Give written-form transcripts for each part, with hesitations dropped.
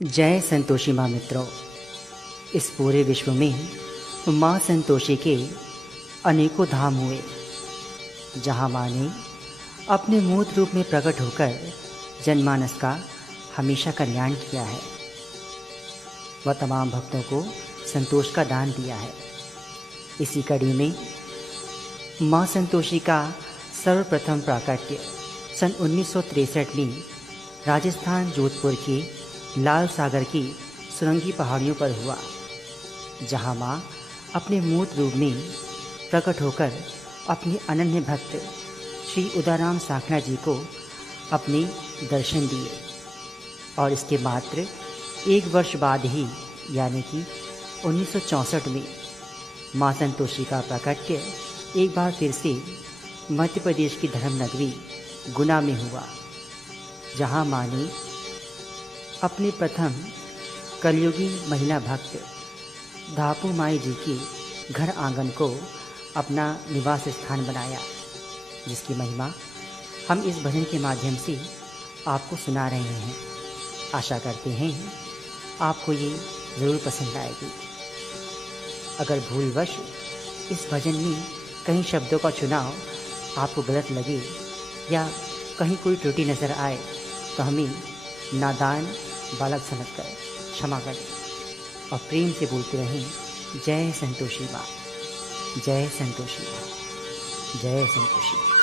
जय संतोषी माँ मित्रों। इस पूरे विश्व में माँ संतोषी के अनेकों धाम हुए, जहाँ माँ ने अपने मूर्त रूप में प्रकट होकर जनमानस का हमेशा कल्याण किया है। वह तमाम भक्तों को संतोष का दान दिया है। इसी कड़ी में माँ संतोषी का सर्वप्रथम प्राकट्य सन 1963 में राजस्थान जोधपुर के लाल सागर की सुरंगी पहाड़ियों पर हुआ, जहाँ माँ अपने मूर्त रूप में प्रकट होकर अपने अनन्य भक्त श्री उदाराम साखना जी को अपने दर्शन दिए। और इसके मात्र एक वर्ष बाद ही यानी कि 1964 में माँ संतोषी का प्राकट्य एक बार फिर से मध्य प्रदेश की धर्म नगरी गुना में हुआ, जहाँ माँ ने अपने प्रथम कलयुगी महिला भक्त धापू माई जी के घर आंगन को अपना निवास स्थान बनाया, जिसकी महिमा हम इस भजन के माध्यम से आपको सुना रहे हैं। आशा करते हैं आपको ये ज़रूर पसंद आएगी। अगर भूलवश इस भजन में कहीं शब्दों का चुनाव आपको गलत लगे या कहीं कोई त्रुटि नज़र आए तो हमें नादान बालक समझकर क्षमा करें और प्रेम से बोलते रहें, जय संतोषी माँ, जय संतोषी माँ, जय संतोषी माँ।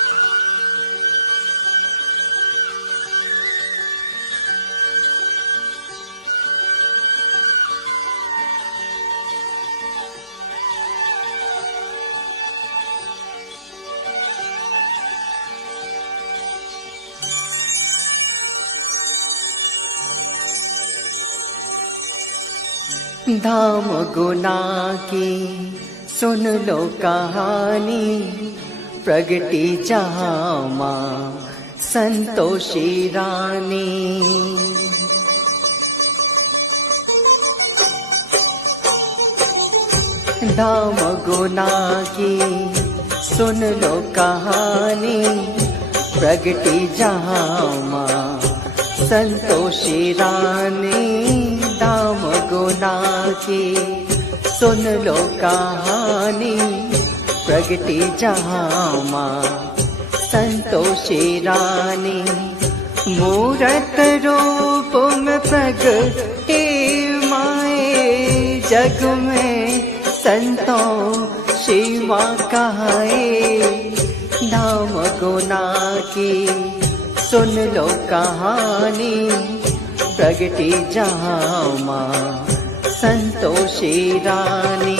धाम गुना की सुन लो कहानी, प्रगति जहाँ माँ संतोषी रानी। धाम गुना की सुन लो कहानी, प्रगति जहाँ माँ संतोषी रानी। धाम गुना की सुन लो कहानी, प्रगति जहाँ माँ संतोषी रानी। मूरत रूप में प्रगटे माए, जग में संतोषी माँ कहाए। धाम गुना की सुन लो कहानी, प्रगति जहाँ माँ संतोषी रानी।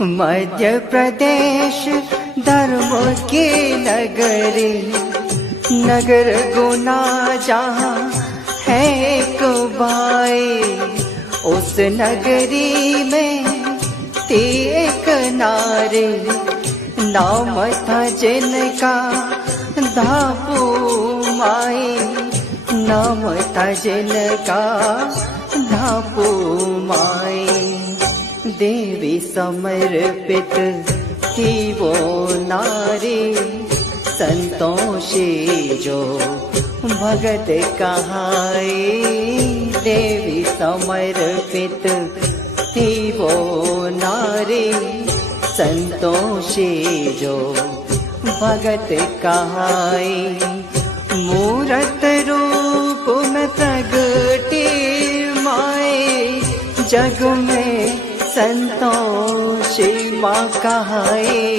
मध्य प्रदेश धर्म की नगरी, नगर गुना जहाँ है एक बाई। उस नगरी में थी एक नारी, नाम था जिनका धापू माई। नाम था जिनका धापू माई। देवी समर्पित थी वो नारी, संतोषी जो भगत कहाई। देवी समर्पित थी वो नारी, संतोषी जो भगत कहाई। मूरत रूप में प्रगटी माए, जग में संतोषी माँ कहाए।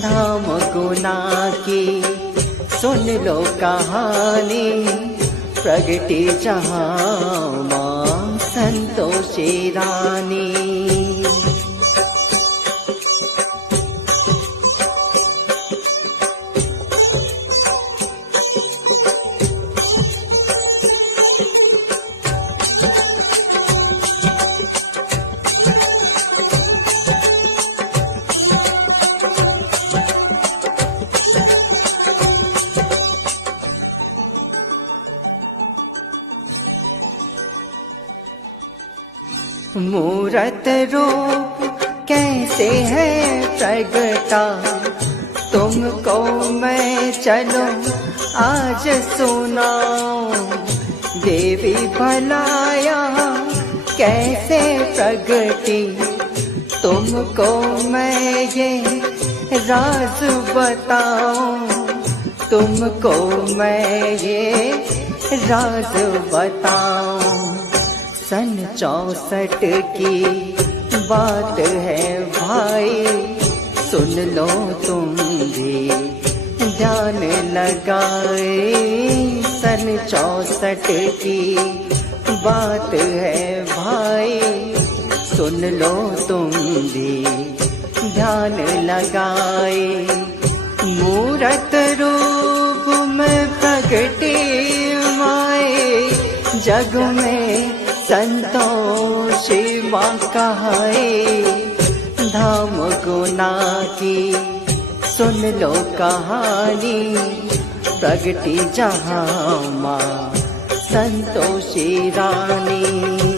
धाम गुना की सुन लो कहानी, प्रगति जहाँ माँ संतोषी रानी। मूरत रूप कैसे है प्रगटा, तुमको मैं चलो आज सुनाऊं। देवी भलाया कैसे प्रगटी, तुमको मैं ये राज बताऊं। तुमको मैं ये राज बताऊं। सन 64 की बात है भाई, सुन लो तुम भी ध्यान लगाए। सन 64 की बात है भाई, सुन लो तुम भी ध्यान लगाए। मूरत रूप में प्रगटी माए, जग में संतोषी माँ कहाए। धाम गुना की सुन लो कहानी, प्रगटी जहाँ माँ संतोषी रानी।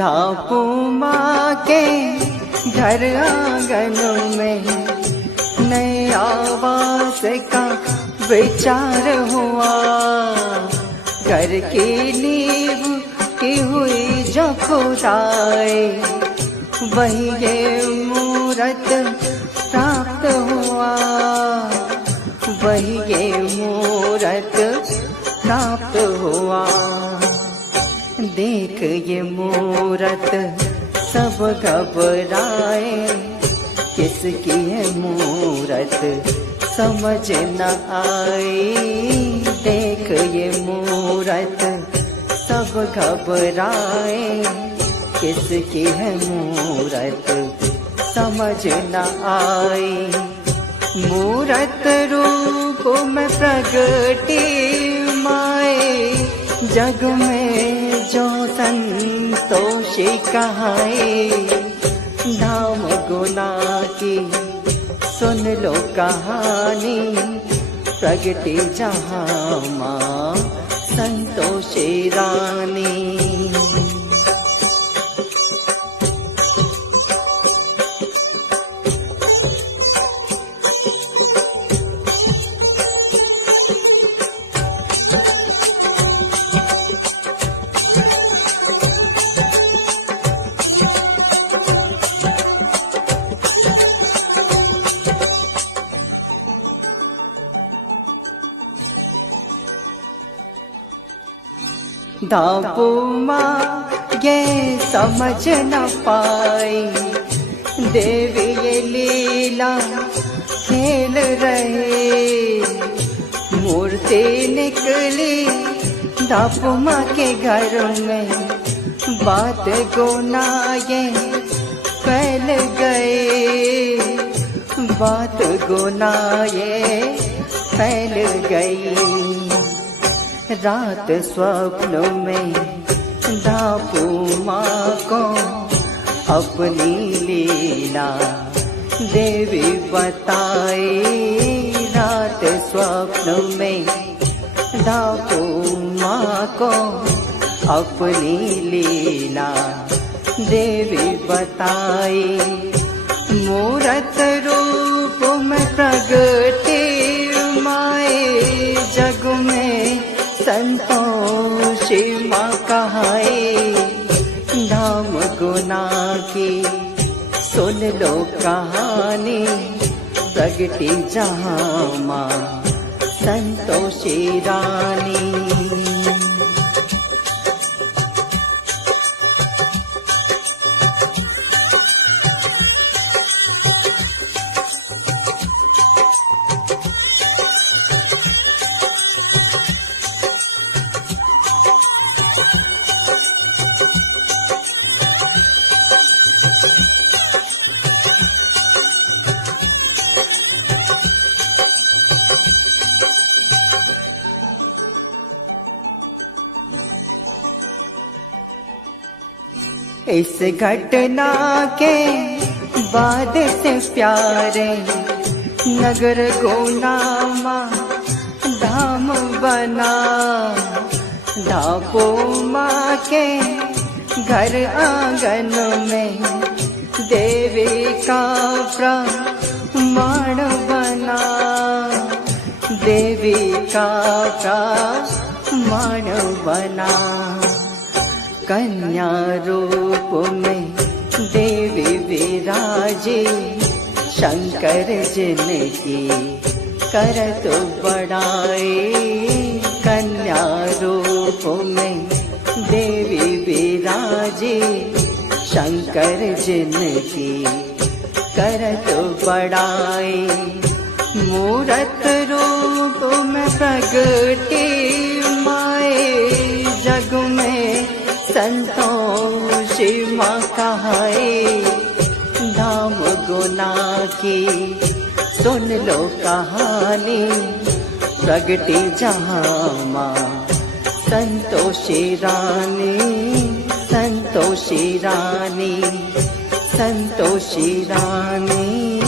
धापू माँ के घर आंगन में नए आवास का विचार हुआ। घर की नींव की हुई जो खुदाई, वही ये मूरत प्राप्त हुआ। वही ये मूरत प्राप्त हुआ। देख ये मूरत सब घबराए, किसकी है मूरत समझ न आई। देख ये मूरत सब घबराए, किसकी है मूरत समझ न आई। मूरत रूप में प्रगटी माए, जग में जो संतोषी कहाए। धाम गुना की सुन लो कहानी, प्रगटी जहाँ माँ संतोषी रानी। धापू माँ ये समझ न पाई, देवी ये लीला खेल रहे। मूर्ति निकली धापू माँ के घर में, बात गुना ये फैल गए। बात गुना ये फैल गई। रात स्वप्न में धापू माँ को अपनी लीला देवी बताए। रात स्वप्न में धापू माँ को अपनी लीला देवी बताए। मूरत रूप में प्रगटी माए, जग में संतोषी माँ कहाए। धाम गुना की सुन लो कहानी, प्रगटी जहाँ माँ संतोषी रानी। इस घटना के बाद से प्यारे नगर गुनामा धाम बना। धापो माँ के घर आंगन में देवी का प्रमाण बना। देवी का प्रमाण बना। कन्या रूप में देवी विराजे शंकर जिनकी करत बड़ाई। कन्या रूप में देवी विराजे शंकर जिनकी करत बड़ाई। मूरत रूप में प्रगटे माए जग में संतोषी माँ कहाए। धाम गुना की सुन लो कहानी प्रगटी जहाँ माँ संतोषी रानी। संतोषी रानी संतोषी रानी।